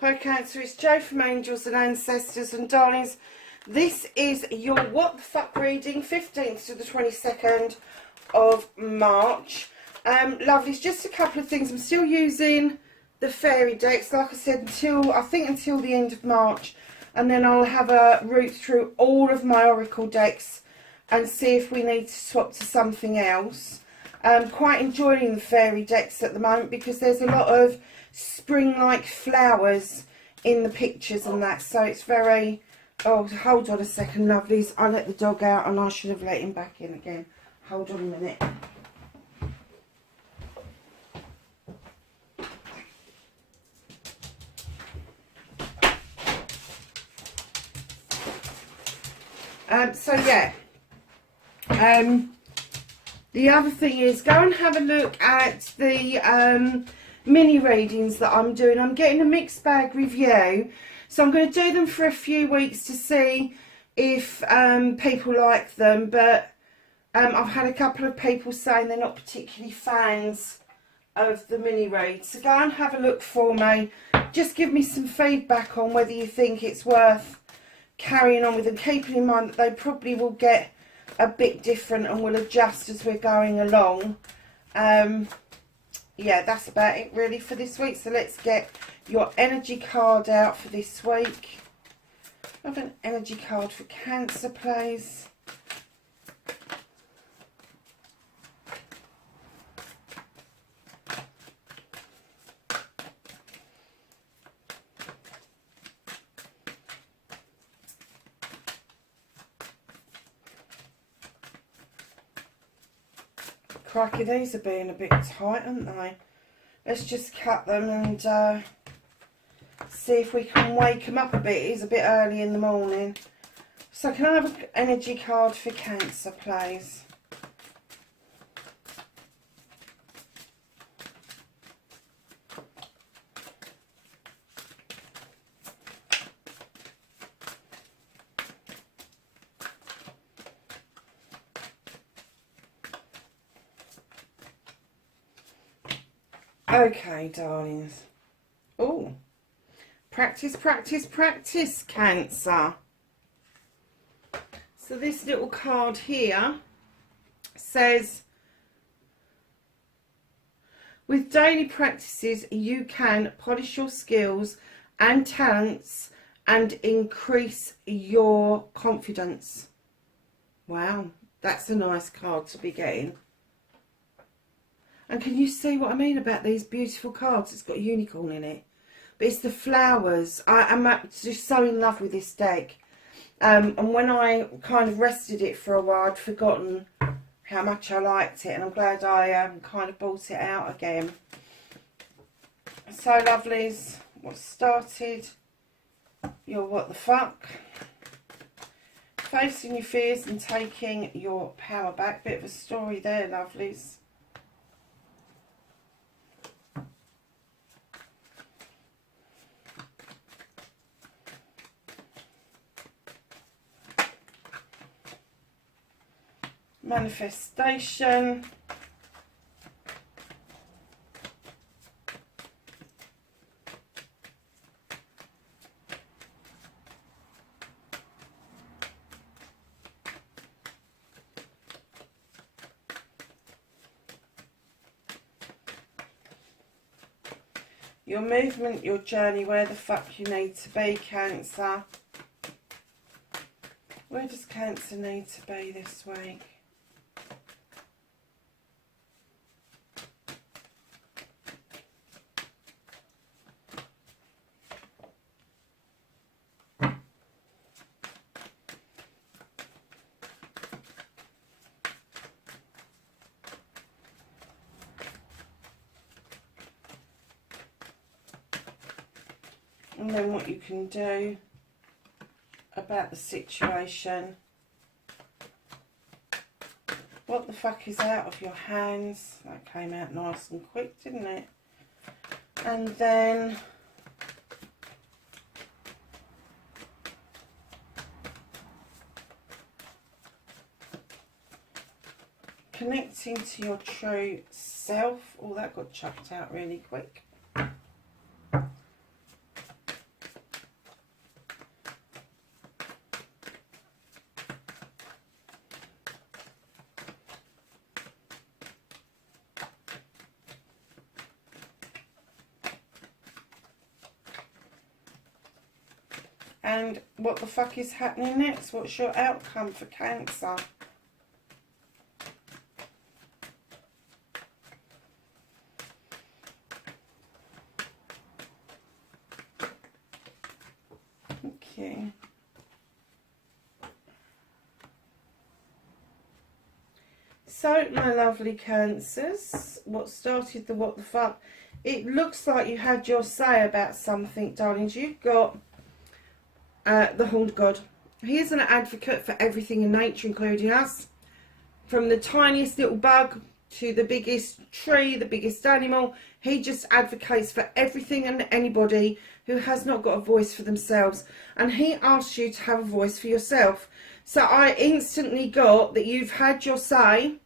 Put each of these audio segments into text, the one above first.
Hi Cancer, it's Jo from Angels and Ancestors, and darlings, this is your What the Fuck reading, 15th to the 22nd of March. Lovelies, just a couple of things. I'm still using the fairy decks, like I said, I think until the end of March, and then I'll have a route through all of my oracle decks and see if we need to swap to something else. Quite enjoying the fairy decks at the moment because there's a lot of spring-like flowers in the pictures and that, so it's very... Oh, hold on a second, lovelies. I let the dog out and I should have let him back in again. Hold on a minute. So yeah, the other thing is, go and have a look at the mini readings that I'm doing. I'm getting a mixed bag review, so I'm going to do them for a few weeks to see if people like them, but I've had a couple of people saying they're not particularly fans of the mini reads, so go and have a look for me. Just give me some feedback on whether you think it's worth carrying on with them, keeping in mind that they probably will get a bit different and will adjust as we're going along. Yeah, that's about it really for this week. So let's get your energy card out for this week. I have an energy card for Cancer, please. Crikey, these are being a bit tight, aren't they? Let's just cut them and see if we can wake them up a bit. It's a bit early in the morning. So can I have an energy card for Cancer, please? Okay, darlings. Oh, practice, practice, practice, Cancer. So this little card here says, with daily practices, you can polish your skills and talents and increase your confidence. Wow, that's a nice card to be getting. And can you see what I mean about these beautiful cards? It's got a unicorn in it. But it's the flowers. I'm just so in love with this deck. And when I kind of rested it for a while, I'd forgotten how much I liked it. And I'm glad I kind of brought it out again. So, lovelies, what started your what the fuck? Facing your fears and taking your power back. Bit of a story there, lovelies. Manifestation. Your movement, your journey, where the fuck you need to be, Cancer. Where does Cancer need to be this week? And then what you can do about the situation. what the fuck is out of your hands. That came out nice and quick, didn't it? And then connecting to your true self. Oh, that got chucked out really quick. And what the fuck is happening next? What's your outcome for Cancer? Okay. So, my lovely Cancers, what started the what the fuck? It looks like you had your say about something, darlings. You've got the Horned God. He is an advocate for everything in nature, including us. From the tiniest little bug to the biggest tree, the biggest animal. He just advocates for everything and anybody who has not got a voice for themselves. And he asks you to have a voice for yourself. So I instantly got that you've had your say.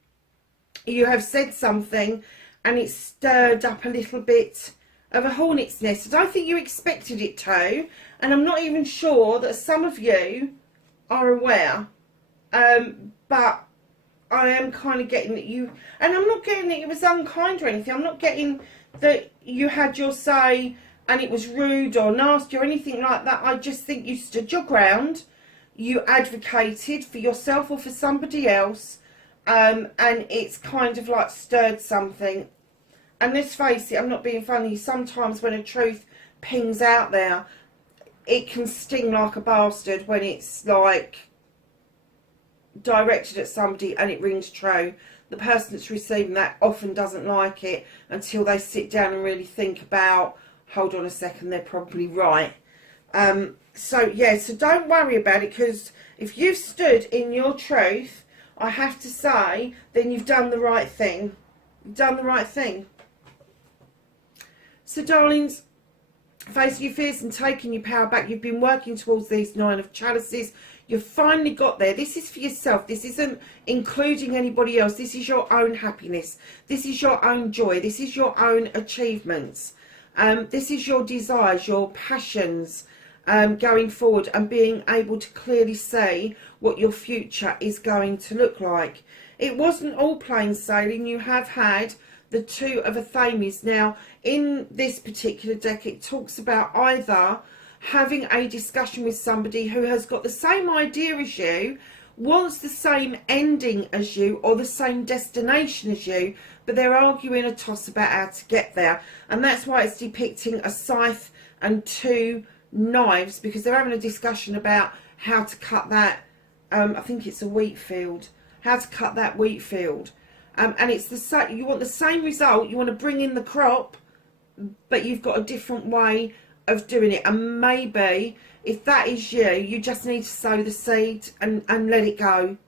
You have said something and it stirred up a little bit of a hornet's nest. I don't think you expected it to. And I'm not even sure that some of you are aware. But I am kind of getting that you... And I'm not getting that it was unkind or anything. I'm not getting that you had your say and it was rude or nasty or anything like that. I just think you stood your ground. You advocated for yourself or for somebody else. And it's kind of like stirred something. And let's face it, I'm not being funny. Sometimes when a truth pings out there, it can sting like a bastard when it's like directed at somebody and it rings true. The person that's receiving that often doesn't like it until they sit down and really think about, hold on a second, they're probably right. So yeah, so don't worry about it, because if you've stood in your truth, I have to say, then you've done the right thing. You've done the right thing. So darlings, facing your fears and taking your power back, you've been working towards these 9 of chalices. You've finally got there. This is for yourself. This isn't including anybody else. This is your own happiness. This is your own joy. This is your own achievements. This is your desires, your passions going forward, and being able to clearly see what your future is going to look like. It wasn't all plain sailing. You have had the 2 of Athames. Now, in this particular deck, it talks about either having a discussion with somebody who has got the same idea as you, wants the same ending as you, or the same destination as you, but they're arguing a toss about how to get there. And that's why it's depicting a scythe and 2 knives, because they're having a discussion about how to cut that, I think it's a wheat field, how to cut that wheat field. And it's the same, you want the same result, you want to bring in the crop, but you've got a different way of doing it. And maybe if that is you, you just need to sow the seed and let it go.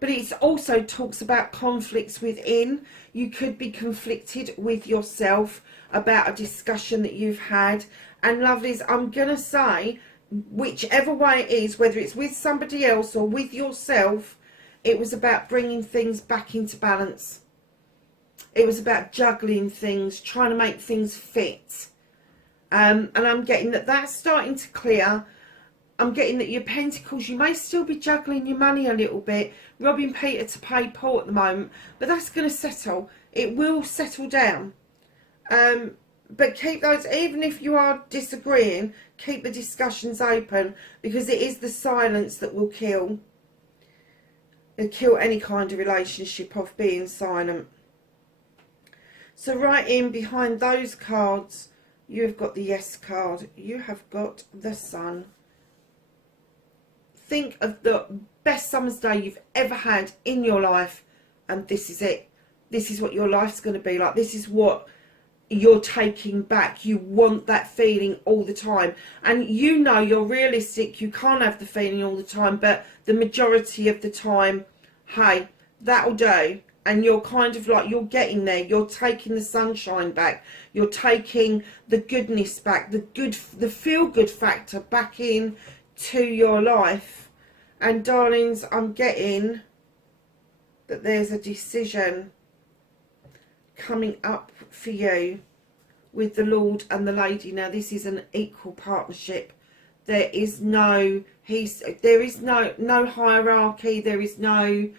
But it also talks about conflicts within. You could be conflicted with yourself about a discussion that you've had. And lovelies, I'm going to say, whichever way it is, whether it's with somebody else or with yourself, it was about bringing things back into balance. It was about juggling things, trying to make things fit. And I'm getting that that's starting to clear. I'm getting that your pentacles, you may still be juggling your money a little bit, robbing Peter to pay Paul at the moment, but that's going to settle. It will settle down. But keep those, even if you are disagreeing, keep the discussions open, because it is the silence that will kill. It'll kill any kind of relationship of being silent. So right in behind those cards, you've got the Yes card. You have got the Sun. Think of the best summer's day you've ever had in your life, and this is it. This is what your life's going to be like. This is what you're taking back. You want that feeling all the time, and you know you're realistic. You can't have the feeling all the time, but the majority of the time, hey, That'll do. And you're kind of like, you're getting there. You're taking the sunshine back. You're taking the goodness back, the feel-good factor back in to your life. And darlings, I'm getting that there's a decision coming up for you with the Lord and the Lady. Now, this is an equal partnership. There is no no hierarchy. There is no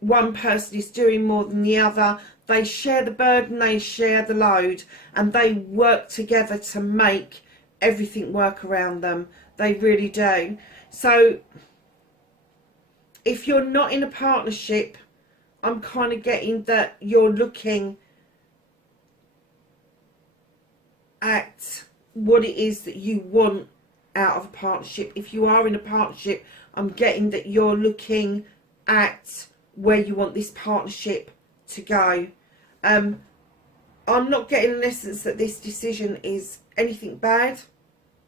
one person is doing more than the other. They share the burden, they share the load, and they work together to make everything work around them. They really do. So if you're not in a partnership, I'm kind of getting that you're looking at what it is that you want out of a partnership. If you are in a partnership, I'm getting that you're looking at where you want this partnership to go. I'm not getting an essence that this decision is anything bad.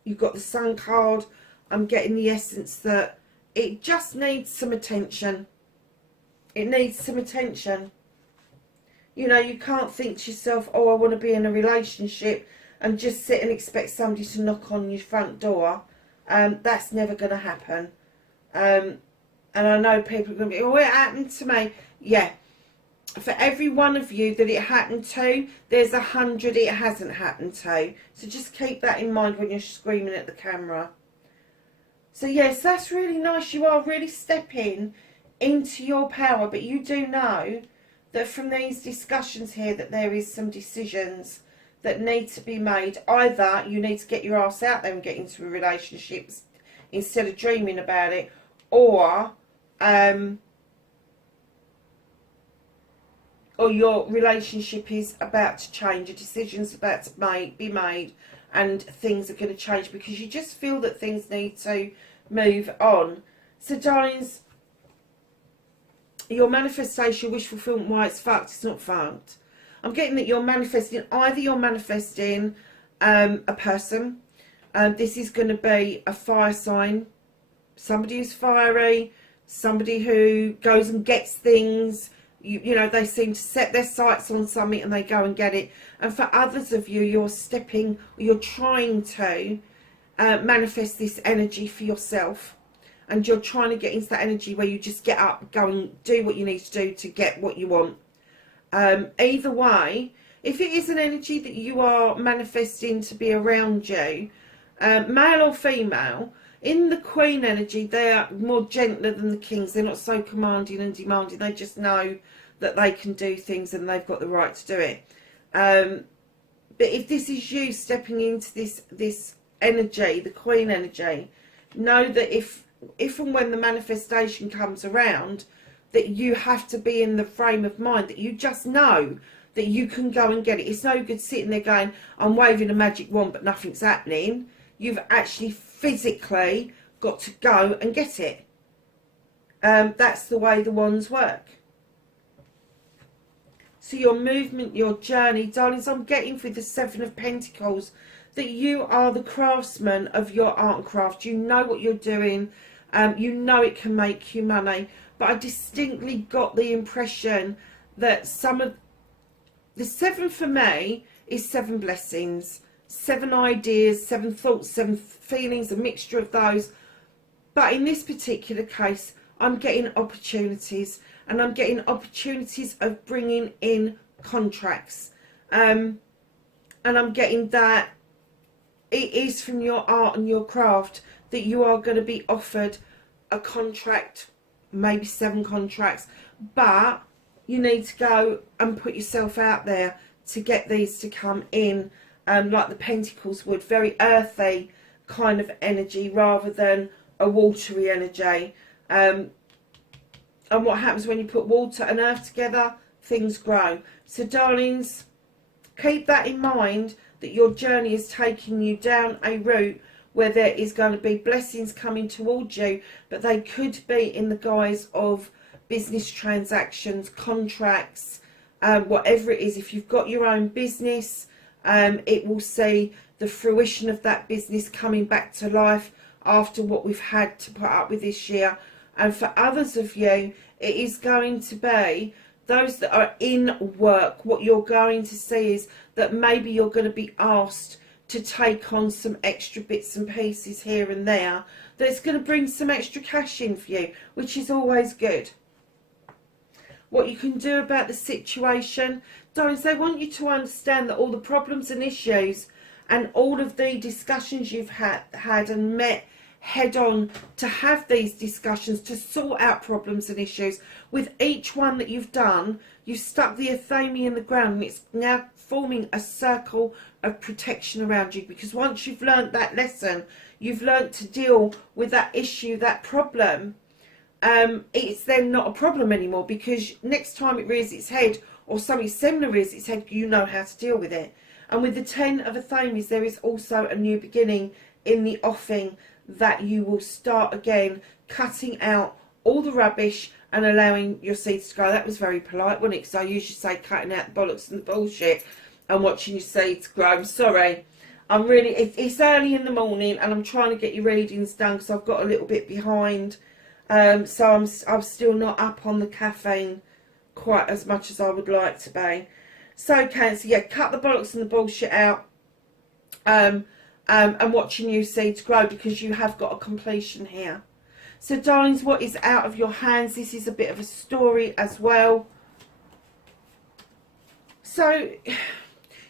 You've got the Sun card. I'm getting the essence that it just needs some attention. It needs some attention. You know, you can't think to yourself, oh, I want to be in a relationship, and just sit and expect somebody to knock on your front door. That's never going to happen. And I know people are going to be, oh, it happened to me. Yeah. For every one of you that it happened to, there's 100 it hasn't happened to. So just keep that in mind when you're screaming at the camera. So yes, that's really nice. You are really stepping into your power. But you do know that from these discussions here that there is some decisions that need to be made. Either you need to get your ass out there and get into a relationship instead of dreaming about it, or your relationship is about to change, a decision's about to be made, and things are going to change because you just feel that things need to move on. So darlings, your manifestation, wish fulfillment, why it's fucked, it's not fucked. I'm getting that you're manifesting, either you're manifesting a person, this is going to be a fire sign, somebody who's fiery, somebody who goes and gets things, you know, they seem to set their sights on something and they go and get it. And for others of you, you're trying to manifest this energy for yourself, and you're trying to get into that energy where you just get up, go and do what you need to do to get what you want. Either way, if it is an energy that you are manifesting to be around you, male or female, in the Queen energy, they are more gentler than the Kings. They're not so commanding and demanding. They just know that they can do things and they've got the right to do it. But if this is you stepping into this energy, the Queen energy, know that if and when the manifestation comes around, that you have to be in the frame of mind that you just know that you can go and get it. It's no good sitting there going, I'm waving a magic wand but nothing's happening. You've actually physically got to go and get it. That's the way the wands work. So your movement, your journey, darlings, I'm getting through the Seven of Pentacles that you are the craftsman of your art and craft. You know what you're doing. You know it can make you money. But I distinctly got the impression that some of the 7 for me is 7 blessings, 7 ideas, 7 thoughts, 7 feelings, a mixture of those. But in this particular case, I'm getting opportunities, and I'm getting opportunities of bringing in contracts. And I'm getting that it is from your art and your craft that you are going to be offered a contract, maybe 7 contracts, but you need to go and put yourself out there to get these to come in, like the Pentacles would, very earthy kind of energy rather than a watery energy. And what happens when you put water and earth together? Things grow. So darlings, keep that in mind, that your journey is taking you down a route where there is going to be blessings coming towards you, but they could be in the guise of business transactions, contracts, whatever it is. If you've got your own business, it will see the fruition of that business coming back to life after what we've had to put up with this year. And for others of you, it is going to be those that are in work. What you're going to see is that maybe you're going to be asked to take on some extra bits and pieces here and there that's going to bring some extra cash in for you, which is always good. What you can do about the situation, darlings, they want you to understand that all the problems and issues and all of the discussions you've had and met head on to have these discussions, to sort out problems and issues. With each one that you've done, you've stuck the athame in the ground, and it's now forming a circle of protection around you, because once you've learnt that lesson, you've learnt to deal with that issue, that problem, it's then not a problem anymore, because next time it rears its head or something similar rears its head, you know how to deal with it. And with the 10 of Athames, there is also a new beginning in the offing, that you will start again cutting out all the rubbish and allowing your seeds to grow. That was very polite, wasn't it? Because I usually say cutting out the bollocks and the bullshit and watching your seeds grow. I'm sorry. I'm really, it's early in the morning and I'm trying to get your readings done because I've got a little bit behind. So I'm still not up on the caffeine quite as much as I would like to be. So Cancer, yeah, cut the bollocks and the bullshit out. And watching your seeds grow, because you have got a completion here. So darlings, what is out of your hands? This is a bit of a story as well. So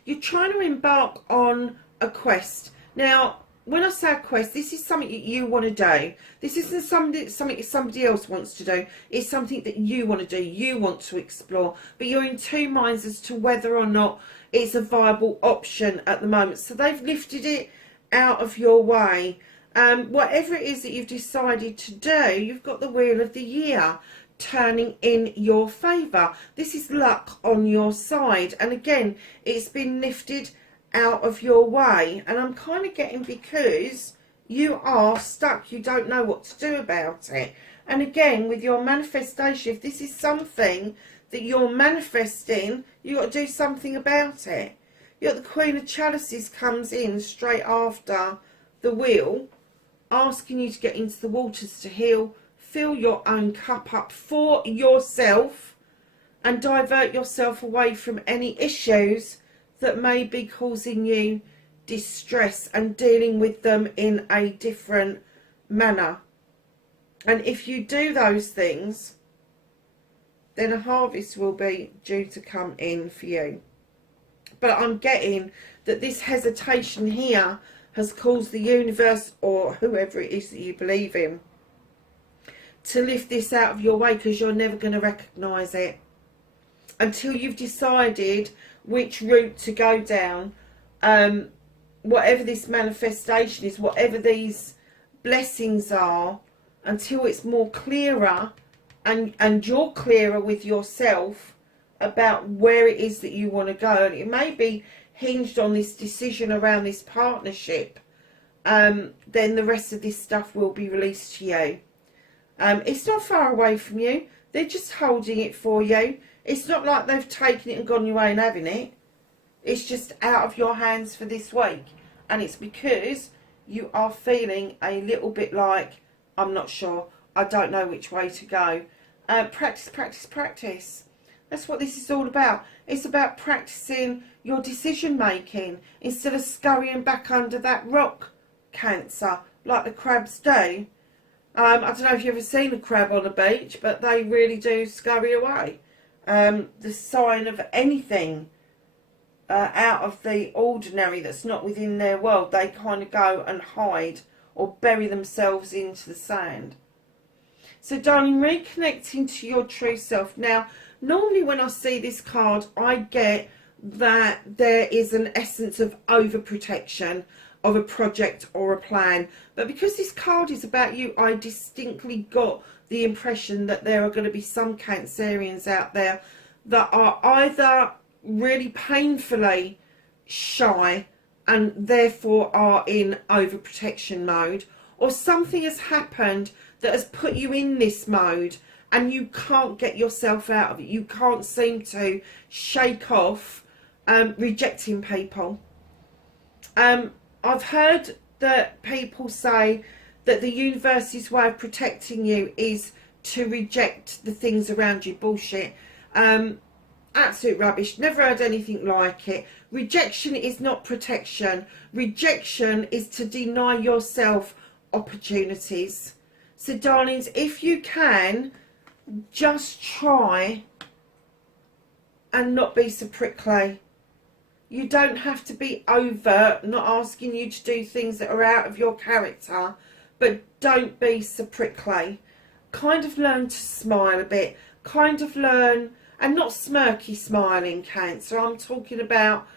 you're trying to embark on a quest. Now, when I say a quest, this is something that you want to do. This isn't something somebody else wants to do. It's something that you want to do. You want to explore. But you're in two minds as to whether or not it's a viable option at the moment. So they've lifted it out of your way. Whatever it is that you've decided to do, you've got the wheel of the year turning in your favour. This is luck on your side, and again, it's been lifted out of your way. And I'm kind of getting, because you are stuck, you don't know what to do about it. And again, with your manifestation, if this is something that you're manifesting, you've got to do something about it. You've got the Queen of Chalices comes in straight after the wheel, asking you to get into the waters to heal, fill your own cup up for yourself, and divert yourself away from any issues that may be causing you distress, and dealing with them in a different manner. And if you do those things, then a harvest will be due to come in for you. But I'm getting that this hesitation here has caused the universe, or whoever it is that you believe in, to lift this out of your way, because you're never going to recognise it until you've decided which route to go down. Whatever this manifestation is, whatever these blessings are, until it's more clearer, and you're clearer with yourself about where it is that you want to go. And it may be hinged on this decision around this partnership, then the rest of this stuff will be released to you. It's not far away from you. They're just holding it for you. It's not like they've taken it and gone your way and having it. It's just out of your hands for this week. And it's because you are feeling a little bit like, I'm not sure, I don't know which way to go. Practice, practice, practice. That's what this is all about. It's about practicing your decision making instead of scurrying back under that rock, Cancer, like the crabs do. I don't know if you've ever seen a crab on a beach, but they really do scurry away. The sign of anything out of the ordinary that's not within their world, they kind of go and hide or bury themselves into the sand. So darling, reconnecting to your true self. Now, normally when I see this card, I get that there is an essence of overprotection of a project or a plan. But because this card is about you, I distinctly got the impression that there are going to be some Cancerians out there that are either really painfully shy and therefore are in overprotection mode, or something has happened that has put you in this mode and you can't get yourself out of it. You can't seem to shake off rejecting people. I've heard that people say that the universe's way of protecting you is to reject the things around you. Bullshit. Absolute rubbish. Never heard anything like it. Rejection is not protection. Rejection is to deny yourself opportunities. So darlings, if you can, just try and not be so prickly. You don't have to be overt, not asking you to do things that are out of your character, but don't be so prickly. Kind of learn to smile a bit. Kind of learn, and not smirky smiling, Cancer. I'm talking about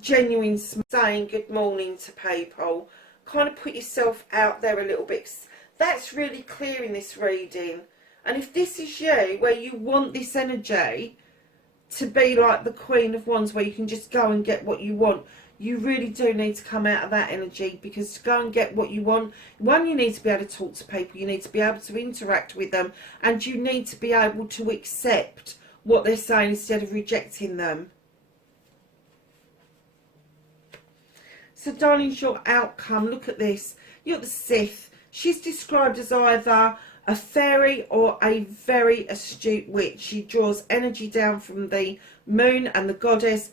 genuine saying good morning to people. Kind of put yourself out there a little bit. That's really clear in this reading. And if this is you, where you want this energy to be like the Queen of Wands, where you can just go and get what you want, you really do need to come out of that energy, because to go and get what you want, one, you need to be able to talk to people, you need to be able to interact with them, and you need to be able to accept what they're saying instead of rejecting them. So darlings, your outcome, look at this. You're the Sith. She's described as either a fairy or a very astute witch. She draws energy down from the moon and the goddess.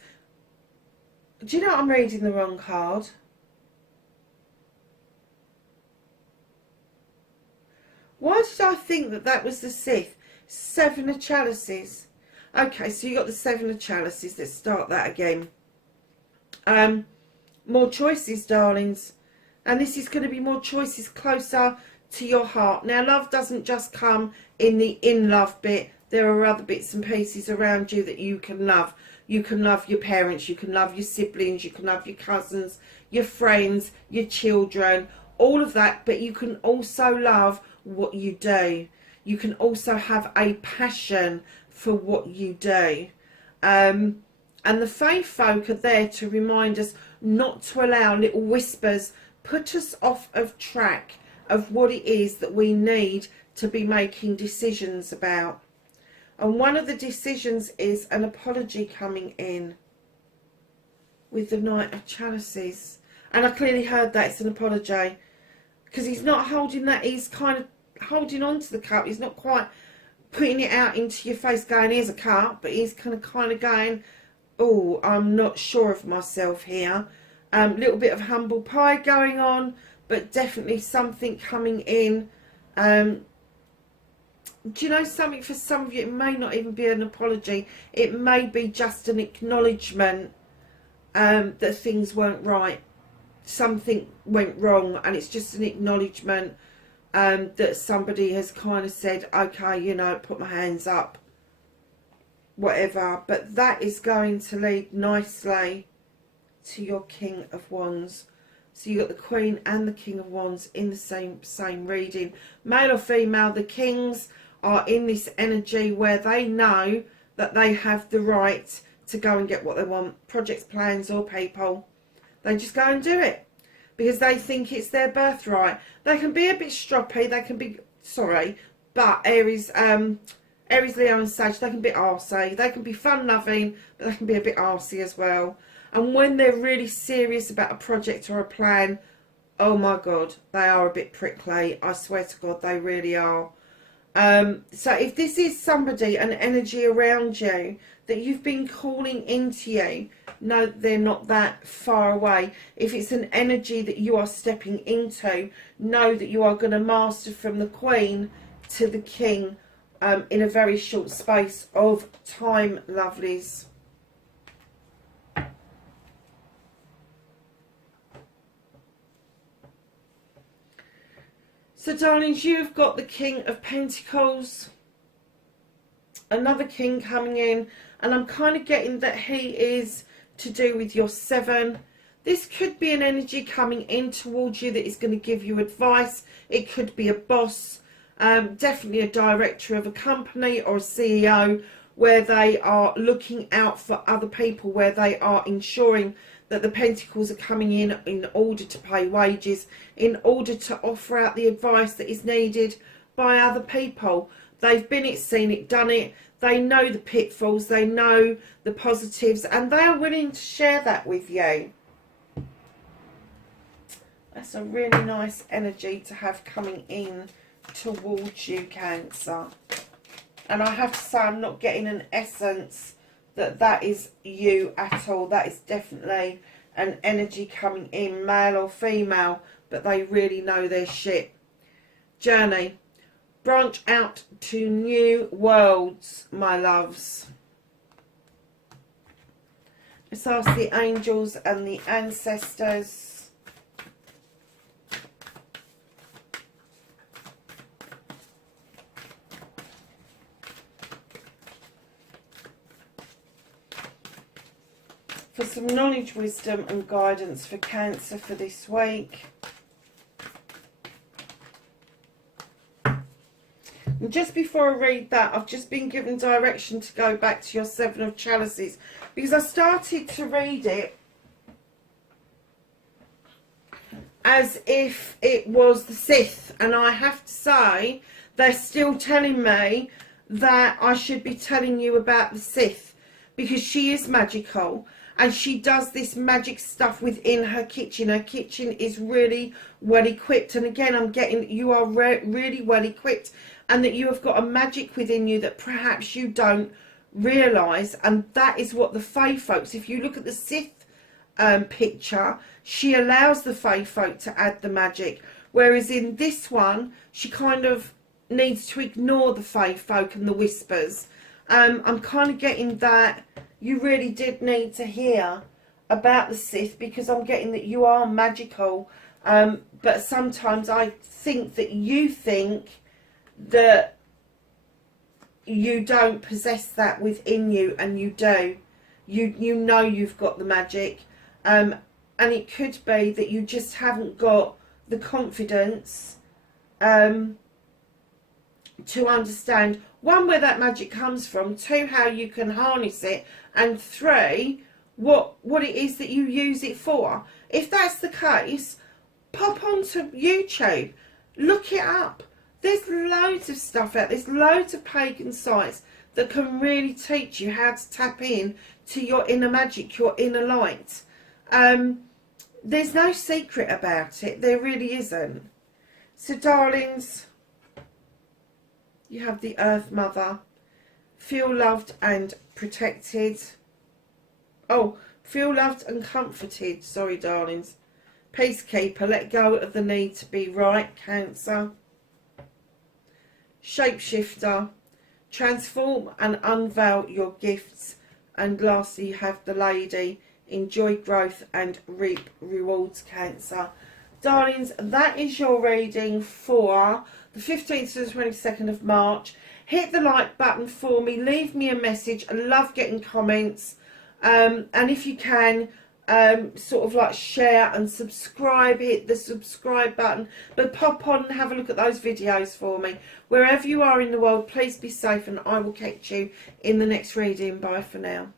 Do you know I'm reading the wrong card? Why did I think that that was the Sith? Seven of Chalices. Okay, so you got the Seven of Chalices. Let's start that again. More choices, darlings. And this is going to be more choices closer to your heart. Now, love doesn't just come in the in-love bit. There are other bits and pieces around you that you can love. You can love your parents, you can love your siblings, you can love your cousins, your friends, your children, all of that. But you can also love what you do. You can also have a passion for what you do. And the faith folk are there to remind us not to allow little whispers put us off of track of what it is that we need to be making decisions about. And one of the decisions is an apology coming in with the Knight of Chalices. And I clearly heard that it's an apology, because he's not holding that, he's kind of holding on to the cup. He's not quite putting it out into your face going, here's a cup, but he's kind of going, oh, I'm not sure of myself here. Little bit of humble pie going on, but definitely something coming in. Do you know something? For some of you, it may not even be an apology. It may be just an acknowledgement that things weren't right. Something went wrong, and it's just an acknowledgement that somebody has kind of said, okay, you know, put my hands up, whatever. But that is going to lead nicely to your King of Wands. So you got the Queen and the King of Wands in the same reading. Male or female, the Kings are in this energy where they know that they have the right to go and get what they want. Projects, plans or people. They just go and do it because they think it's their birthright. They can be a bit stroppy. They can be, sorry, but Aries, Leo and Sage, they can be arsey. They can be fun-loving, but they can be a bit arsey as well. And when they're really serious about a project or a plan, oh my God, they are a bit prickly. I swear to God, they really are. So if this is somebody, an energy around you that you've been calling into you, no, they're not that far away. If it's an energy that you are stepping into, know that you are going to master from the Queen to the King in a very short space of time, lovelies. So, darlings, you've got the King of Pentacles, another king coming in, and I'm kind of getting that he is to do with your 7. This could be an energy coming in towards you that is going to give you advice. It could be a boss, definitely a director of a company or a CEO, where they are looking out for other people, where they are ensuring that the Pentacles are coming in order to pay wages, in order to offer out the advice that is needed by other people. They've been it, seen it, done it. They know the pitfalls, they know the positives, and they are willing to share that with you. That's a really nice energy to have coming in towards you, Cancer. And I have to say, I'm not getting an essence that that is you at all. That is definitely an energy coming in, male or female, but they really know their shit. Journey. Branch out to new worlds, my loves. Let's ask the angels and the ancestors. For some knowledge, wisdom and guidance for Cancer for this week. And just before I read that, I've just been given direction to go back to your Seven of Chalices, because I started to read it as if it was the Sith, and I have to say they're still telling me that I should be telling you about the Sith, because she is magical and she does this magic stuff within her kitchen. Her kitchen is really well equipped, and again I'm getting you are really well equipped, and that you have got a magic within you that perhaps you don't realise. And that is what the Fae folks, if you look at the Sith picture, she allows the Fae folk to add the magic, whereas in this one she kind of needs to ignore the Fae folk and the whispers. I'm kind of getting that you really did need to hear about the Sith, because I'm getting that you are magical, but sometimes I think that you think that you don't possess that within you, and you do. You know you've got the magic, and it could be that you just haven't got the confidence to understand, one, where that magic comes from, two, how you can harness it, and three, what it is that you use it for. If that's the case, pop onto YouTube, look it up. There's loads of stuff out there. There's loads of pagan sites that can really teach you how to tap in to your inner magic, your inner light. There's no secret about it. There really isn't. So, darlings, you have the Earth Mother. Feel loved and protected. Oh, feel loved and comforted. Sorry, darlings. Peacekeeper. Let go of the need to be right, Cancer. Shapeshifter. Transform and unveil your gifts. And lastly, you have the Lady. Enjoy growth and reap rewards, Cancer. Darlings, that is your reading for the 15th to the 22nd of March. Hit the like button for me. Leave me a message. I love getting comments. And if you can, sort of like share and subscribe. Hit the subscribe button. But pop on and have a look at those videos for me. Wherever you are in the world, please be safe, and I will catch you in the next reading. Bye for now.